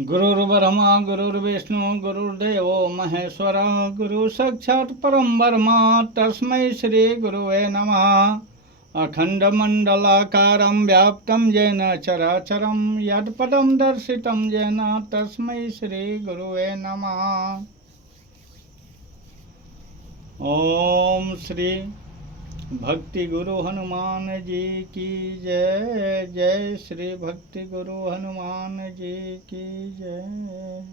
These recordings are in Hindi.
गुरुर्ब्रह्मा गुरुर्विष्णु गुरुर्देवो महेश्वर गुरु साक्षात् परम ब्रह्म तस्मै श्री गुरुवे नमः। अखंडमंडलाकारं व्याप्तं येन चराचरं यत्पदं दर्शितं येन तस्मै श्री गुरुवे नमः। ओम श्री भक्ति गुरु हनुमान जी की जय। जय श्री भक्ति गुरु हनुमान जी की जय।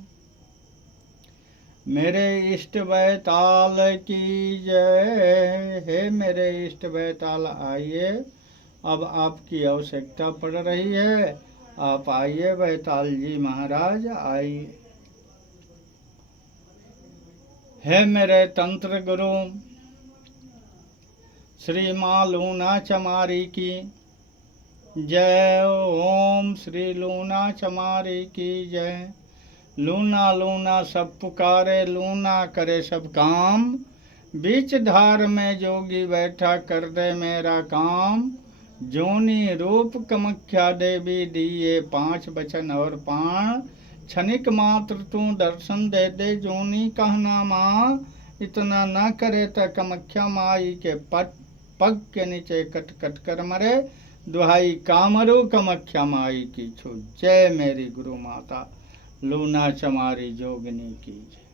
मेरे इष्ट बैताल की जय। हे मेरे इष्ट बैताल आइए, अब आपकी आवश्यकता पड़ रही है। आप आइए बैताल जी महाराज आइए। हे मेरे तंत्र गुरु श्री माँ लूना चमारी की जय। ओम श्री लूना चमारी की जय। लूना लूना सब पुकारे, लूना करे सब काम। बीच धार में जोगी बैठा कर दे मेरा काम। जोनी रूप कमख्या देवी दिए 5 वचन और प्राण। क्षणिक मात्र तू दर्शन दे दे जोनी कहना माँ। इतना न करे त कमख्या माई के पग के नीचे कट कट कर मरे। दुहाई कामरू कमख्या माई की छू। जय मेरी गुरु माता लूना चमारी जोगिनी की जय।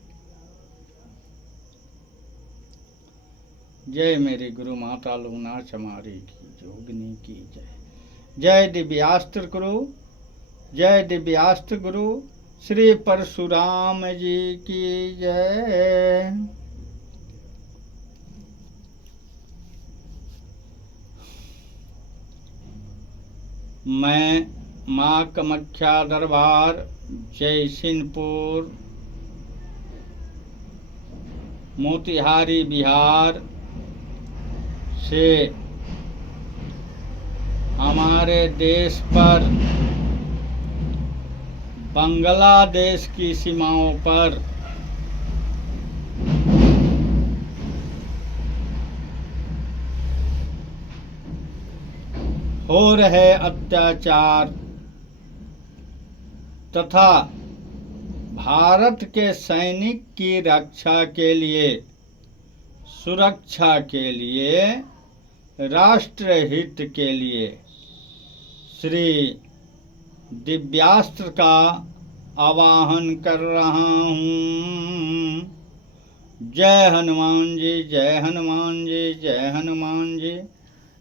जय मेरी गुरु माता लूना चमारी की जोगिनी की जय। जय दिव्यास्त्र गुरु, जय दिव्यास्त्र गुरु श्री परशुराम जी की जय। मैं माँ कामाख्या दरबार जयसिंहपुर मोतिहारी बिहार से हमारे देश पर बांग्लादेश की सीमाओं पर हो रहे अत्याचार तथा भारत के सैनिक की रक्षा के लिए, सुरक्षा के लिए, राष्ट्र हित के लिए श्री दिव्यास्त्र का आवाहन कर रहा हूँ। जय हनुमान जी, जय हनुमान जी, जय हनुमान जी,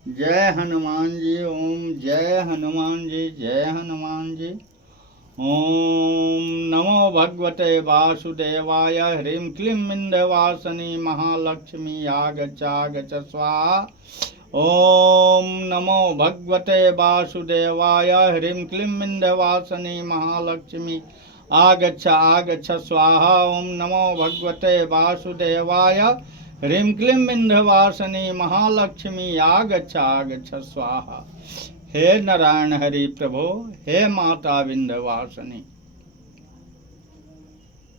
जय हनुमान जी। ओम जय हनुमान जी, जय हनुमान जी। ओम नमो भगवते वासुदेवाय। ह्रीं क्लीं विंध्यवासिनी महालक्ष्मी आगच्छ आगच्छ स्वाहा। ओम नमो भगवते वासुदेवाय। ह्रीं क्लीं विंध्यवासिनी महालक्ष्मी आगच्छ आगच्छ स्वाहा। ओम नमो भगवते वासुदेवाय। ह्रीं क्लीं विंध्यवासिनी महालक्ष्मी आगच्छ आगच्छ स्वाहा। हे नारायण हरि प्रभो, हे माता विंध्यवासिनी,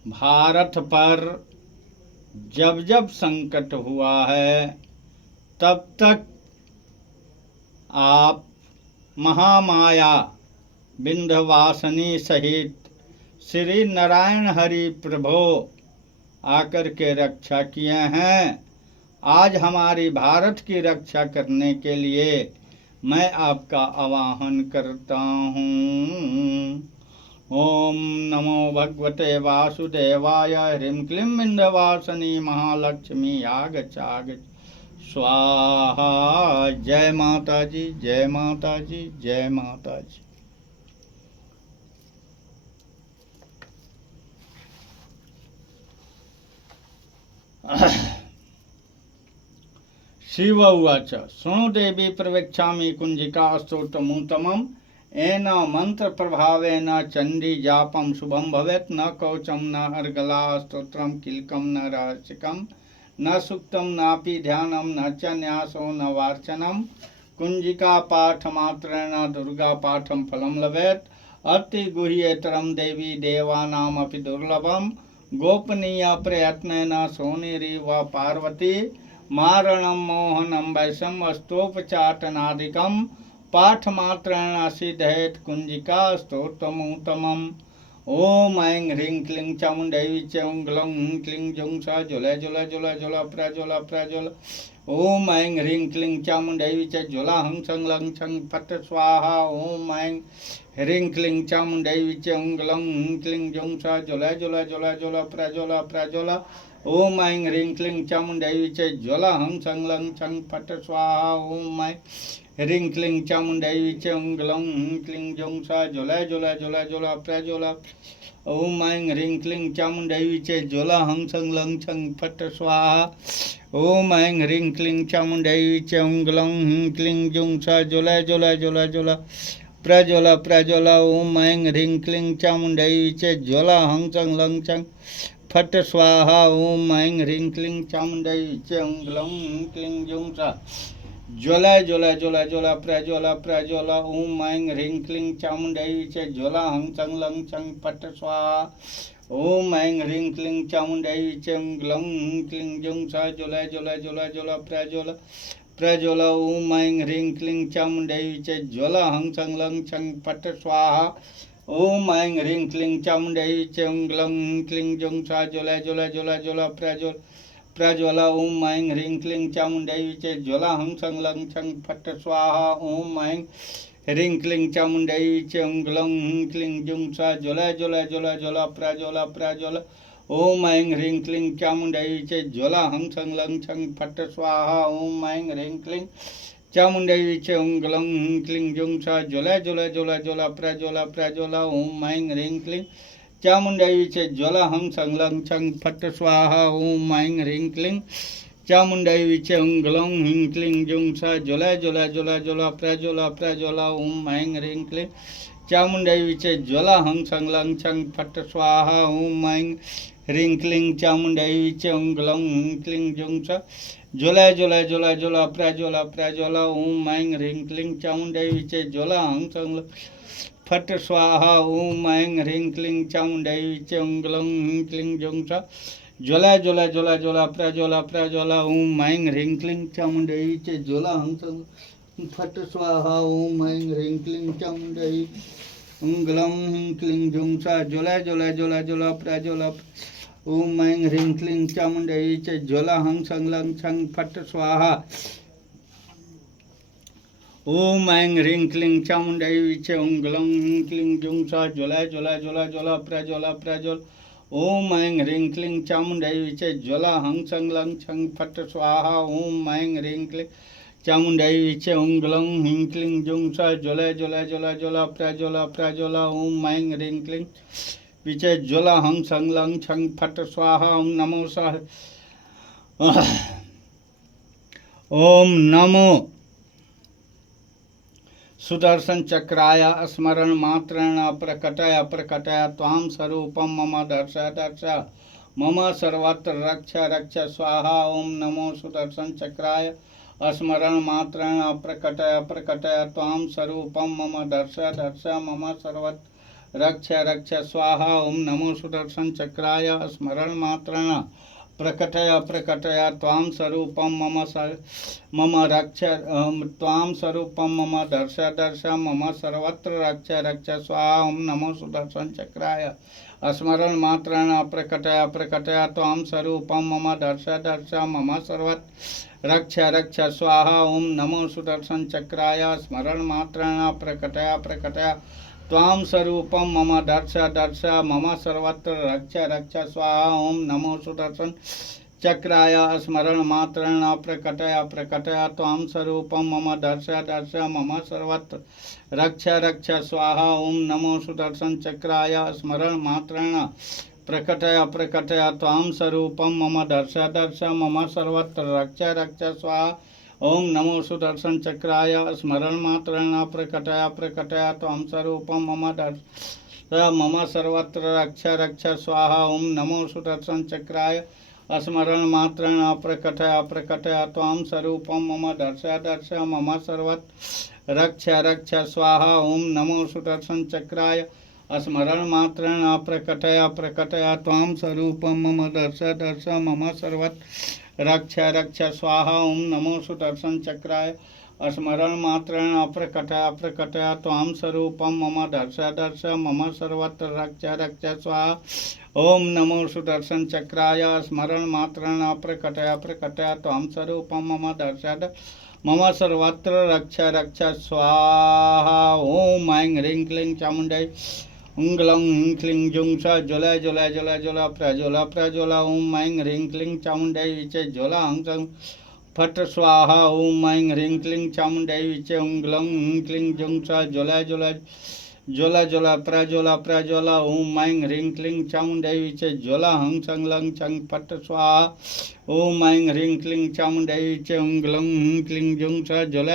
भारत पर जब जब संकट हुआ है तब तक आप महामाया विंध्यवासिनी सहित श्री नारायण हरि प्रभो आकर के रक्षा किए हैं। आज हमारी भारत की रक्षा करने के लिए मैं आपका आवाहन करता हूँ। ओम नमो भगवते वासुदेवाय। ह्रीं क्लीं विंध्यवासिनी महालक्ष्मी आगच्छ आगच्छ स्वाहा। जय माता जी, जय माता जी, जय माता जी। शिव उवाच शृणु देवी प्रवेक्षामि कुंजिका स्तोत्रमुत्तमम्। येन मंत्र प्रभावेन चंडी जापम शुभम भवेत्। न कवचम न अर्गला स्तोत्रम किलकम न रहस्यकम न सुक्तम नापि ध्यानम न च न्यासो न वार्चनम। कुंजिका पाठ मात्रेण दुर्गा पाठम फलम लभेत्। अति गुह्यतरम देवी देवानामपि दुर्लभम। गोपनीय प्रयत्नेन सोनिरिव पार्वती। मारणं मोहनं वैषम स्तोपचाटनादिकं। पाठमात्रेण सिद्धेत् कुंजिका स्तोत्रमुत्तमम्। ओम ऐं ह्रीं क्लीं चामुण्डै विचे ओं ग्लौं क्लीं जुं सा ज्वला ज्वला ज्वला ज्वला प्रज्वला प्रज्वला। ओम ऐं ह्रीं क्लीं चामुण्डै विचे ज्वला हं सं लं छं फट् स्वाहा। ओम ऐं ह्रीं क्लीं चामुण्डै विचे ओं ग्लौं क्लीं जुं सा ज्वला ज्वला ज्वला ज्वला प्रज्वला प्रज्वला। ओम ऐं ह्रीं क्लीं चामुण्डै विचे ज्वला हं सं लं छं फट् स्वाहा। ओम ऐं ह्रीं क्लीं चामुण्डै विचे ओं ग्लौं क्लीं जुं सा ज्वला ज्वला ज्वला ज्वला प्रज्वला। ओम ऐं ह्रीं क्लीं चामुण्डै विचे ज्वला हं सं लं छं फट् स्वाहा। ओम ऐं ह्रीं क्लीं चामुण्डै विचे ओं ग्लौं क्लीं जुं सा ज्वला ज्वला ज्वला ज्वला प्रज्वला प्रज्वला। ओम ऐं ह्रीं क्लीं चामुण्डै विचे ज्वला हं सं लं छं फट् स्वाहा। ओम ऐं ह्रीं क्लीं चामुण्डै विचे ओं ग्लौं क्लीं जुं सा ज्वला ज्वला ज्वला ज्वला प्रज्वला प्रज्वला। ओम ऐं ह्रीं क्लीं चामुण्डै विचे ज्वला हं सं लं छं फट् स्वाहा। ओम ऐं ह्रीं क्लीं चामुण्डै विचे ओं ग्लौं क्लीं जुं सा ज्वला ज्वला ज्वला ज्वला प्रज्वला प्रज्वला। ओम ऐं ह्रीं क्लीं चामुण्डै विचे ज्वला हं सं लं छं फट् स्वाहा। ओम ऐं ह्रीं क्लीं चामुण्डै विचे ओं ग्लौं क्लीं जुं सा ज्वला ज्वला ज्वला ज्वला प्रज्वला प्रज्वला। ओम ऐं ह्रीं क्लीं चामुण्डै विचे ज्वला हं सं लं छं फट् स्वाहा। ओम ऐं ह्रीं क्लीं चामुण्डै विचे ओं ग्लौं क्लीं जुं सा ज्वला ज्वला ज्वला ज्वला प्रज्वला प्रज्वला। ओम ऐं ह्रीं क्लीं चामुण्डै विचे ज्वला हं सं लं छं फट् स्वाहा। ओम ऐं ह्रीं क्लीं चामुण्डै विचे ओं ग्लौं क्लीं जुं सा ज्वला ज्वला ज्वला ज्वला प्रज्वला प्रज्वला। ओम ऐं ह्रीं क्लीं चामुण्डै विचे ज्वला हं सं लं छं फट् स्वाहा। ओम ऐं ह्रीं क्लीं चामुण्डै विचे ओं ग्लौं क्लीं जुं सा ज्वला ज्वला ज्वला ज्वला प्रज्वला प्रज्वला। ओम ऐं ह्रीं क्लीं चामुण्डै विचे ज्वला हं सं लं छं फट् स्वाहा। ओम ऐं ह्रीं क्लीं चामुण्डै विचे ओं ग्लौं क्लीं जुं सा ज्वला ज्वला ज्वला ज्वला प्रज्वला प्रज्वला। ओम ऐं ह्रीं क्लीं चामुण्डै विचे ज्वला हं सं लं फट् स्वाहा। ओम ऐं ह्रीं क्लीं चामुण्डै विचे ओं ग्लौं क्लीं जुं सा ज्वला ज्वला ज्वला ज्वला प्रज्वला प्रज्वला। ओम ऐं ह्रीं क्लीं चामुण्डै विचे ज्वला हं सं फट् स्वाहा। ओम ऐं ह्रीं क्लीं चामुण्डै ओं ग्लौं क्लीं जुं सा ज्वला ज्वला ज्वला ज्वला प्रज्वला। ओम ऐं ह्रीं क्लीं चामुण्डै विचे ज्वला हं सं लं छं फट् स्वाहा। ओम ऐं ह्रीं क्लीं चामुण्डै विचे ओं ग्लौं क्लीं जुं सा ज्वला ज्वला ज्वला ज्वला प्रज्वला प्रज्वला। ओम ऐं ह्रीं क्लीं चामुण्डै विचे ज्वला हं सं लं छं फट् स्वाहा। ओम ऐं ह्रीं क्लीं चामुण्डै विचे ओं ग्लौं क्लीं जुं सा ज्वला ज्वला ज्वला ज्वला प्रज्वला प्रज्वला। ओम ऐं ह्रीं क्लीं विचे ज्वला हं सं लं छं फट् स्वाहा। ओम नमो ओम नमो सुदर्शन चक्राय स्मरण मात्रेण प्रकटय प्रकटय त्वां स्वरूपं मम दर्श दर्श मम सर्वत्र रक्ष रक्ष स्वाहा। ओम नमो सुदर्शन चक्राय स्मरण मात्रेण प्रकटय प्रकटय त्वां स्वरूपं मम दर्श दर्श मम सर्वत्र रक्ष रक्ष स्वाहा। ओम नमो सुदर्शन चक्राय स्मरण मात्रेण प्रकटय प्रकटय त्वां स्वरूपं मम रक्ष त्वां स्वरूपं मम दर्श दर्श मम सर्वत्र रक्ष रक्ष स्वाहा। ओम नमो सुदर्शन चक्राय स्मरण मात्रेण प्रकटय प्रकटय त्वां स्वरूपं मम दर्श दर्श मम सर्वत्र रक्ष रक्ष स्वाहा। ओम नमो सुदर्शन चक्राय स्मरण मात्रेण प्रकटय प्रकटय त्वां स्वरूपं मम दर्श दर्श मम सर्वत्र रक्ष रक्ष स्वाहा। ओम नमो सुदर्शन चक्राय स्मरण मात्रेण प्रकटय प्रकटय त्वां स्वरूपं मम दर्श दर्श मम सर्वत्र रक्ष रक्ष स्वाहा। ओम नमो सुदर्शन चक्राय स्मरण मात्रेण प्रकटय प्रकटय त्वां स्वरूपं मम दर्श दर्श मम सर्वत्र रक्ष रक्ष स्वाहा। ओम नमो सुदर्शन चक्राय स्मरण मात्रेण प्रकटय प्रकटय त्वां स्वरूपं मम दर्श मम सर्वत्र रक्ष रक्ष स्वाहा। ओम नमो सुदर्शन चक्राय स्मरण मात्रेण प्रकटय प्रकटय त्वां स्वरूपं मम दर्श दर्श मम सर्वत्र रक्ष रक्ष स्वाहा। ओम नमो सुदर्शन चक्राय स्मरण मात्रेण प्रकटय प्रकटय त्वां स्वरूपं मम दर्श दर्श मम सर्वत्र रक्ष रक्ष स्वाहा। ओम नमो सुदर्शन चक्राय स्मरण मात्रेण अप्रकट त्वां स्वरूपं मम दर्श मम सर्वत्र रक्ष स्वाहा। ओम नमो सुदर्शन चक्राय स्मरण मात्रेण अप्रकट त्वां स्वरूपं मम दर्श मम सर्वत्र रक्ष स्वाहा। ओम ऐं ह्रीं क्लीं चामुण्डै उंगलं ह्रीं क्लीं जुं स ज्वल प्रज्वल ओम ऐं ह्रीं क्लीं चामुण्डै विचे ज्वल हंसं फट स्वाहा। ओम ऐं ह्रीं क्लीं चामुण्डै विचे उंगलं ह्रीं क्लीं जुं स ज्वल प्रज्वल ओम ऐं ह्रीं क्लीं चामुण्डै विचे ज्वल हंसं लं छं फट स्वाहा। ओम ऐं ह्रीं क्लीं चामुण्डै विचे उंगलं ह्रीं क्लीं जुं स ज्वल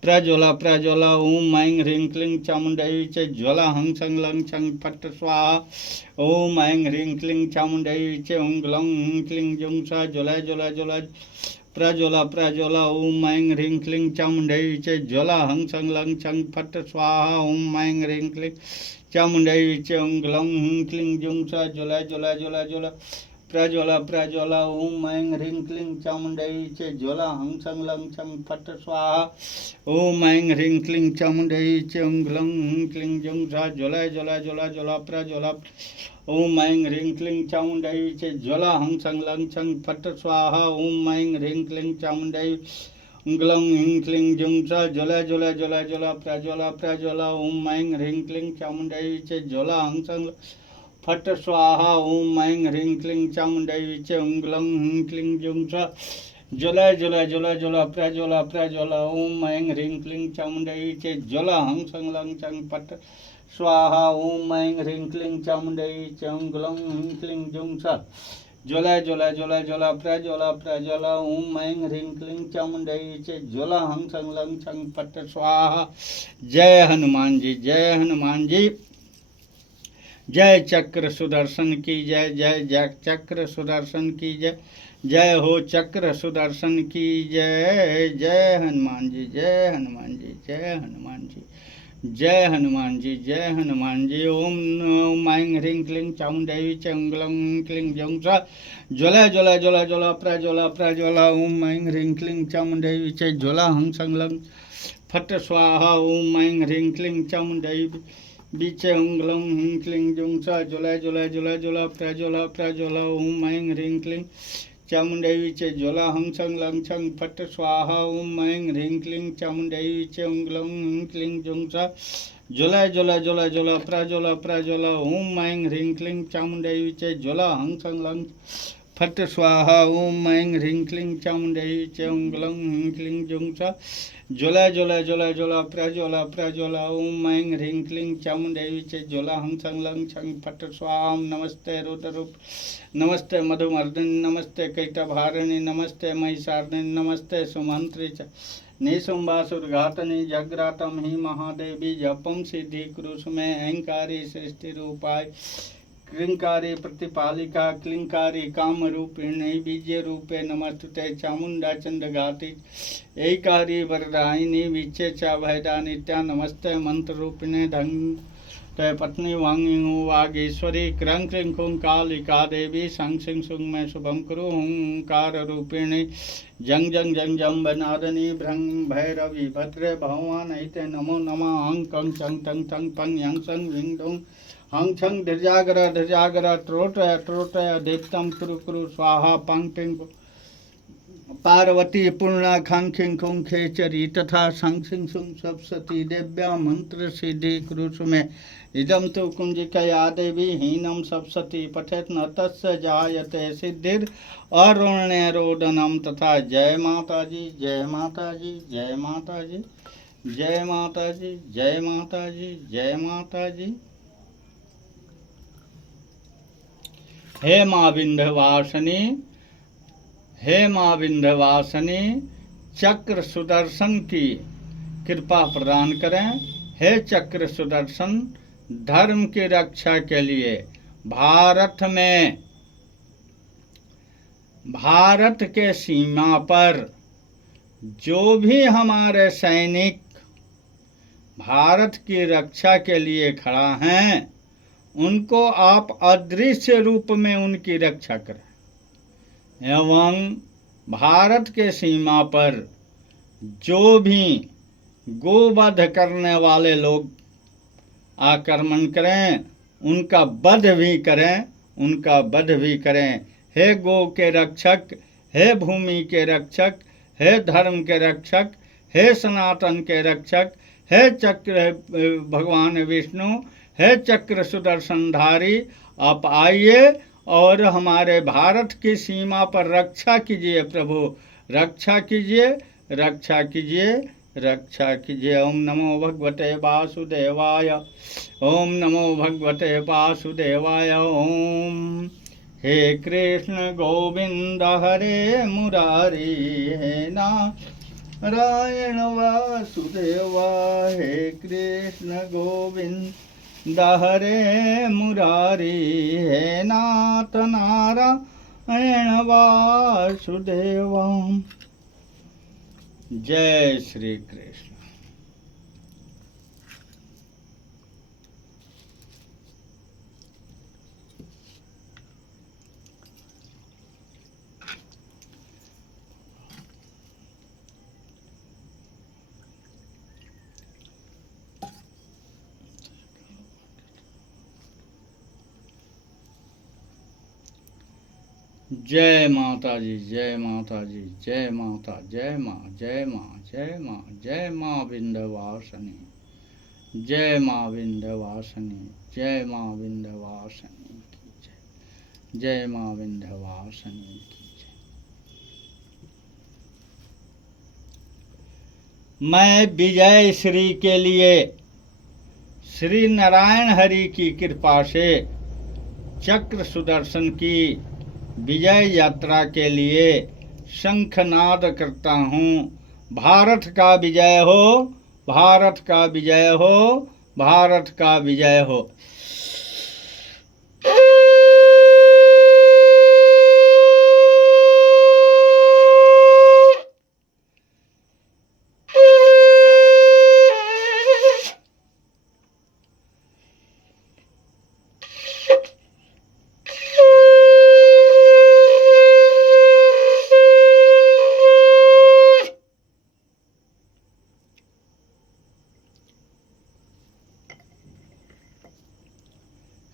प्रज्वल ओम ऐं ह्रीं क्लीं चामुण्डै विचे ज्वल हंसं लं छं फट स्वाहा। ओम ऐं ह्रीं क्लीं चामुण्डै विचे उंगलं ह्रीं क्लीं जुं स ज्वल प्रज्वल ओम ऐं ह्रीं क्लीं चामुण्डै विचे ज्वल हंसं लं छं फट स्वाहा। ओम ऐं ह्रीं क्लीं चामुण्डै विचे उंगलं ह्रीं क्लीं जुं स ज्वल प्रज्वल ओम ऐं ह्रीं क्लीं चामुण्डै विचे ज्वल हंसं लं छं फट स्वाहा। ओम ऐं ह्रीं क्लीं चामुण्डै विचे उंगलं ह्रीं क्लीं जुं स ज्वल प्रज्वल ओम ऐं ह्रीं क्लीं चामुण्डै विचे ज्वल हंसं लं छं फट स्वाहा। ओम ऐं ह्रीं क्लीं चामुण्डै उंगलं ह्रीं क्लीं जुं स ज्वल प्रज्वल ओम ऐं ह्रीं क्लीं चामुण्डै विचे ज्वल हंसं फट स्वाहा। ओम ऐं ह्रीं क्लीं चामुण्डै विचे उंगलं ह्रीं क्लीं जुं स ज्वल प्रज्वल ओम ऐं ह्रीं क्लीं चामुण्डै विचे ज्वल हंसं लं छं फट स्वाहा। ओम ऐं ह्रीं क्लीं चामुण्डै विचे उंगलं ह्रीं क्लीं जुं स ज्वल प्रज्वल ओम ऐं ह्रीं क्लीं चामुण्डै विचे ज्वल हंसं लं छं फट स्वाहा। जय हनुमान जी, जय हनुमान जी। जय चक्र सुदर्शन की जय, जय चक्र सुदर्शन की जय, जय हो चक्र सुदर्शन की जय। जय हनुमान जी, जय हनुमान जी, जय हनुमान जी, जय हनुमान जी, जय हनुमान जी। ओम ऐं ह्रीं क्लीं चामुण्डै विचे उंगलं ह्रीं क्लीं जुं स ज्वल प्रज्वल ओम ऐं ह्रीं क्लीं चामुण्डै विचे ज्वल हंसं लं फट स्वाहा। ओम ऐं ह्रीं क्लीं चामुण्डै विचे उंगलं ह्रीं क्लीं जुं स ज्वल प्रज्वल ओम ऐं ह्रीं क्लीं चामुण्डै विचे ज्वल हंसं लं छं फट स्वाहा। ओम ऐं ह्रीं क्लीं चामुण्डै विचे उंगलं ह्रीं क्लीं जुं स ज्वल प्रज्वल ओम ऐं ह्रीं क्लीं चामुण्डै विचे ज्वल हंसं लं फट स्वाहा। ओम ऐं ह्रीं क्लीं चामुण्डै विचे उंगलं ह्रीं क्लीं जुं स ज्वल प्रज्वल ओम ऐं ह्रीं क्लीं चामुण्डै विचे ज्वल हंसं लं छं फट स्वाहा। नमस्ते रुद्ररूप, नमस्ते मधुमर्दिनी, नमस्ते कैटभारिणी, नमस्ते महिषार्दिनी, नमस्ते सुमंत्री च निशुंभासुरघातनी जग्रातम ही महादेवी जपम सिद्धि क्रूस में अहंकारी सृष्टि रूपाय क्लिंकारी प्रतिपालिका क्लिंकारी काम रूपिणी बीजे रूपे नमस्तुते चामुंडा चंद्रघाती ऐकारी वरदायिनी विचे च भयदा नित्या नमस्ते मंत्र रूपिणे धन तय पत्नी वांगी वागेश्वरी क्रं क्लिं खुं कालिका देवी संग सिंह सुंग में शुभम कुरु हूंकार रूपिणी जंग जंग जंग जम बनादनी भ्रंग भैरवी भद्रे भगवान ऐते नमो नमः अंग कंग चंग तंग तंग पंग यंग संग विंग डोंग हंग छंग धृजागर त्रोटय दीप्तम कुरु कुरु स्वाहा पंग पिंग पार्वती पूर्णा खंग खिंग खुंग खेचरी तथा संग सिंह सुंग सप्तती देव्या मंत्र सिद्धि क्रुश में इदम तो कुंजिकया देवी हीनम सप्तती पठेत न तस्य जायते सिद्धिर अरुण्य रोदनम तथा जय माता जी, जय माता जी, जय माता जी, जय माता जी, जय माता जी, जय माता जी। हे माँ विंध्यवासिनी, हे माँ विंध्यवासिनी, चक्र सुदर्शन की कृपा प्रदान करें। हे चक्र सुदर्शन, धर्म की रक्षा के लिए भारत के सीमा पर जो भी हमारे सैनिक भारत की रक्षा के लिए खड़ा हैं, उनको आप अदृश्य रूप में उनकी रक्षा करें एवं भारत के सीमा पर जो भी गोवध करने वाले लोग आक्रमण करें उनका वध भी करें, उनका वध भी करें। हे गो के रक्षक, हे भूमि के रक्षक, हे धर्म के रक्षक, हे सनातन के रक्षक, हे चक्र भगवान विष्णु, हे चक्र सुदर्शनधारी, आप आइए और हमारे भारत की सीमा पर रक्षा कीजिए प्रभु, रक्षा कीजिए, रक्षा कीजिए, रक्षा कीजिए। ओम नमो भगवते वासुदेवाय, ओम नमो भगवते वासुदेवाय। ओम। हे कृष्ण गोविंद हरे मुरारी, हे नारायण वासुदेवा, हे कृष्ण गोविंद हरे मुरारी, हे नाथ नारायण वासुदेवा। जय श्री कृष्ण। जय माता जी, जय माता जी, जय माता, जय माँ, जय माँ, जय माँ, जय माँ विंध्यवासिनी, जय माँ विंध्यवासिनी, जय माँ विंध्यवासिनी की जय, जय माँ विंध्यवासिनी की जय। मैं विजय श्री के लिए श्री नारायण हरि की कृपा से चक्र सुदर्शन की विजय यात्रा के लिए शंखनाद करता हूँ। भारत का विजय हो, भारत का विजय हो, भारत का विजय हो।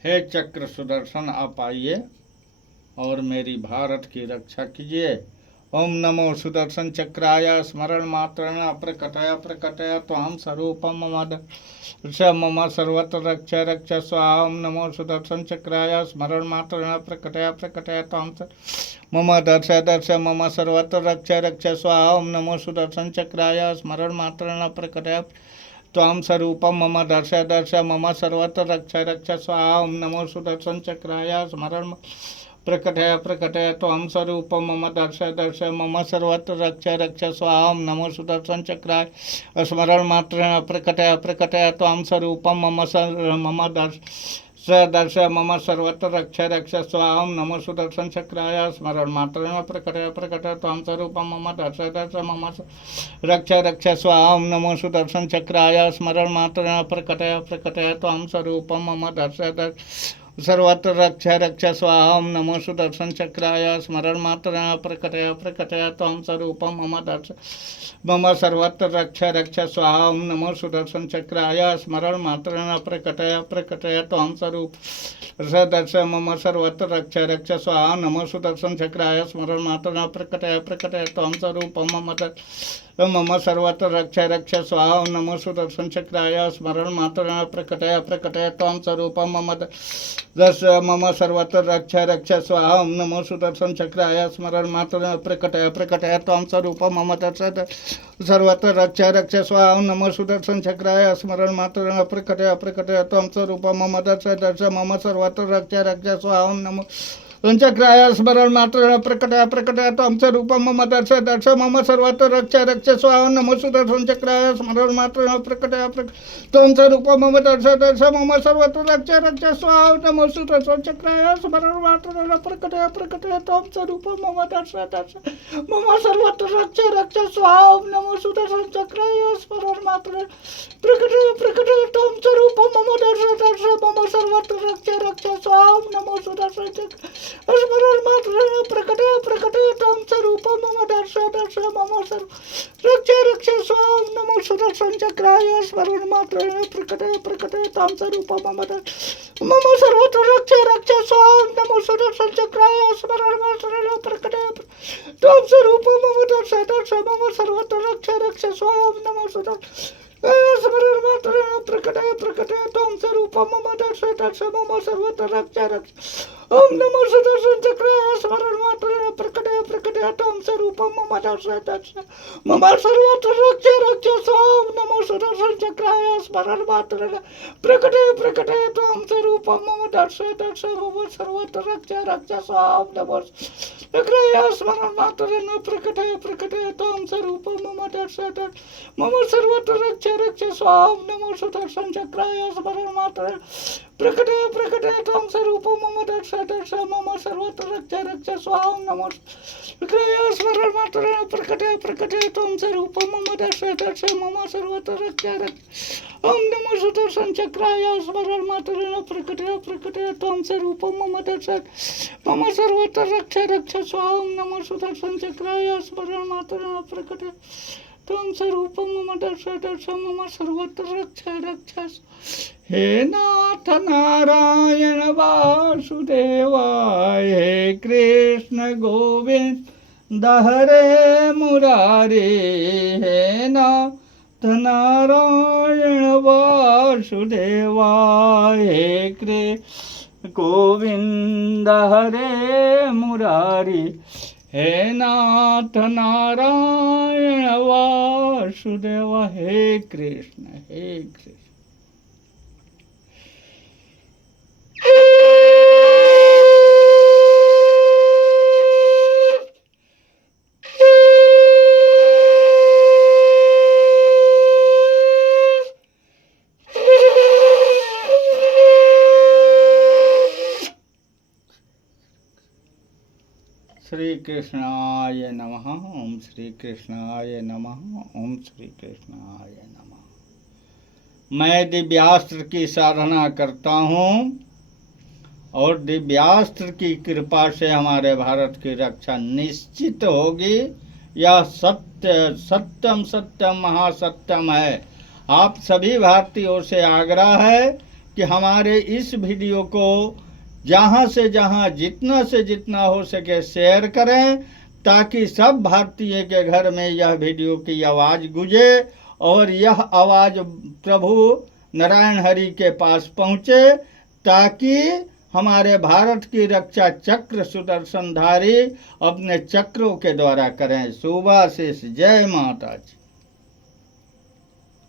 हे चक्र सुदर्शन, आप आइए और मेरी भारत की रक्षा कीजिए। ओम नमो सुदर्शन चक्राय, स्मरण मात्रेण प्रकटय प्रकटय त्वां स्वरूपम मम सर्वत्र रक्ष रक्ष स्वाहा। ओम नमो सुदर्शन चक्राय, स्मरण मात्रेण प्रकटय प्रकटय त्वां मम दर्श दर्श मम सर्वत्र रक्ष रक्ष स्वाहा। ओम नमो सुदर्शन चक्राय, स्मरण मात्रेण प्रकटय त्वां स्वरूपम मम दर्श दर्श मम सर्वत्र रक्ष रक्ष स्वाहा। ओम नमो सुदर्शन चक्राय, स्मरण प्रकटय प्रकटय त्वां स्वरूपम मम दर्श दर्श मम सर्वत्र रक्ष रक्ष स्वाहा। ओम नमो सुदर्शन चक्राय, स्मरण मात्रेण प्रकटय प्रकटय त्वां स्वरूपम मम दर्श दर्श मम सर्वत्र रक्ष रक्ष स्वाहा। ओम नमो सुदर्शन चक्राय, स्मरण मात्रेण प्रकटय प्रकटय त्वां स्वरूपम मम दर्श दर्श मम रक्ष रक्ष स्वाहा। ओम नमो सुदर्शन चक्राय, स्मरण मात्रेण प्रकटय प्रकटय त्वां स्वरूपम मम दर्श दर्श सर्वत्र रक्ष रक्ष स्वाहा। ओम नमो सुदर्शन चक्राय, स्मरण मात्रेण प्रकटय प्रकटय त्वां स्वरूपम मम दर्श मम सर्वत्र रक्ष रक्ष स्वाहा। ओम नमो सुदर्शन चक्राय, स्मरण मात्रेण प्रकटय प्रकटय त्वां स्वरूप दर्श मम सर्वत्र रक्ष रक्ष स्वाहा। नमो सुदर्शन चक्राय, स्मरण मात्रेण प्रकटय प्रकटय त्वां स्वरूपम मम सर्वत्र रक्ष रक्ष स्वाहा। ओम नमो सुदर्शन चक्राय, स्मरण मात्रेण प्रकटय प्रकटय त्वां स्वरूपम मम दर्श मम सर्वत्र रक्ष रक्ष स्वाहा। ओम नमो सुदर्शन चक्राय, स्मरण मात्रेण प्रकटय प्रकटय त्वां स्वरूपम मम दर्श सर्वत्र रक्ष रक्ष स्वाहा। ओम नमो सुदर्शन चक्राय, स्मरण मात्रेण प्रकटय प्रकटय त्वां स्वरूपम मम दर्श दर्श मम सर्वत्र रक्ष रक्ष स्वाहा। ओम नमो चक्राय, स्मरण मात्रेण प्रकटय प्रकटय त्वां स्वरूपम मम दर्श दर्श मम सर्वत्र रक्ष रक्ष स्वाहा। नमो सुदर्शन चक्राय, स्मरण मात्रेण प्रकटय प्रकटय त्वां स्वरूपम मम दर्श दर्श मम सर्वत्र रक्ष रक्ष स्वाहा। नमो सुदर्शन चक्राय, स्मरण मात्रेण प्रकटय प्रकटय त्वां स्वरूपम मम दर्श दर्श मम सर्वत्र रक्ष रक्ष स्वाहा। ओम नमो सुदर्शन चक्राय, स्मरण मात्रेण प्रकटय प्रकटय त्वां स्वरूपम मम दर्श दर्श मम सर्वत्र रक्ष रक्ष स्वाहा। ओम नमो सुदर्शन चक्राय, स्मरण मात्रेण प्रकटे प्रकटे तं स्वरूपं मम दर्श दर्श मम सर्व रक्ष रक्ष स्वां नमो सुदर्शन चक्राय स्मरण मात्रेण प्रकटे प्रकटे तं स्वरूपं मम सर्वत्र रक्ष रक्ष स्वां नमो सुदर्शन चक्राय स्मरण मात्रेण प्रकटे तं स्वरूपं मम दर्श दर्श मम सर्वत्र रक्ष रक्ष स्वां नमो सुदर्शन स्मरण मात्रेण प्रकटे प्रकटे तं स्वरूपं मम दर्श दर्श मम सर्वत्र रक्ष रक्ष ओम नमो सुदर्शन चक्राय स्मरण मात्रेण प्रकटे प्रकटे तं स्वरूपं मम दर्श दर्श मम सर्वत्र रक्ष रक्ष स्वां नमो सुदर्शन चक्राय स्मरण मात्रेण प्रकटे प्रकटे तं स्वरूपं मम दर्श दर्श मम सर्वत्र रक्ष रक्ष स्वां नमो चक्राय स्मरण मात्रेण प्रकटे प्रकटे तं स्वरूपं मम दर्श दर्श मम सर्वत्र रक्ष रक्ष स्वां नमो सुदर्शन चक्राय स्मरण मात्रेण प्रकटे प्रकटे तं स्वरूपं मम दर्श दर्श मम सर्वत्र रक्ष रक्ष स्वां नमो चक्राय स्मरण मात्रेण प्रकटे प्रकटे तं स्वरूपं मम दर्श दर्श मम सर्वत्र रक्ष रक्ष ओम नमो सुदर्शन चक्राय स्मरण मात्रेण प्रकटे प्रकटे तं स्वरूपं मम दर्श मम सर्वत्र रक्ष रक्ष स्वां नमो सुदर्शन चक्राय स्मरण मात्रेण प्रकटे तं स्वरूपं मम दर्श दर्श मम सर्वत्र रक्ष रक्ष हे नाथ नारायण वासुदेवाय हे कृष्ण गोविंद हरे मुरारे हे नाथ नारायण वासुदेवाय हे कृष्ण गोविंद हरे मुरारी हे नाथ नारायण वासुदेव हे कृष्ण हे कृष्ण। श्री कृष्णाय नमः। ओम श्री कृष्णाय नमः। ओम श्री कृष्णाय नमः। मैं दिव्यास्त्र की साधना करता हूँ और दिव्यास्त्र की कृपा से हमारे भारत की रक्षा निश्चित होगी। यह सत्यम सत्यम महासत्यम है। आप सभी भारतीयों से आग्रह है कि हमारे इस वीडियो को जहाँ से जहाँ जितना से जितना हो सके शेयर करें, ताकि सब भारतीय के घर में यह वीडियो की आवाज़ गूंजे और यह आवाज़ प्रभु नारायण हरि के पास पहुँचे, ताकि हमारे भारत की रक्षा चक्र सुदर्शनधारी अपने चक्रों के द्वारा करें। शुभाशीष। जय माता जी।